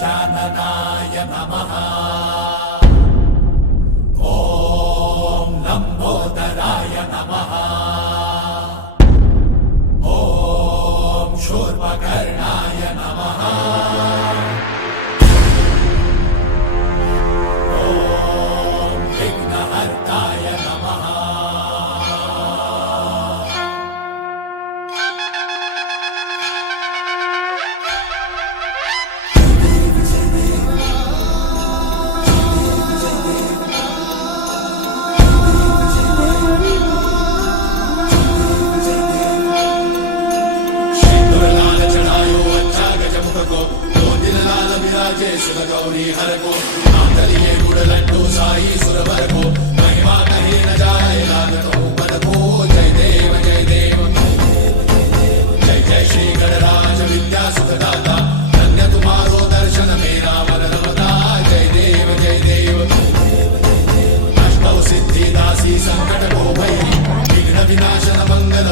गजाननाय नमः। ॐ लम्बोदराय नमः। ॐ शूर्पकर्णाय नमः। ॐ विघ्नहर्ताय नमः। गौरी हर को आंतलिए गुड़ लड्डू साई सुरवर को महिमा कहे न जाए लागत ऊपर को। जय देव जय देव जय जय श्री गणराज विद्या सुखदाता धन्य तुम्हारो दर्शन मेरा मन रमता। जय देव जय देव अष्टौ सिद्धि दासी संकट को भैरी विघ्न विनाशन मंगल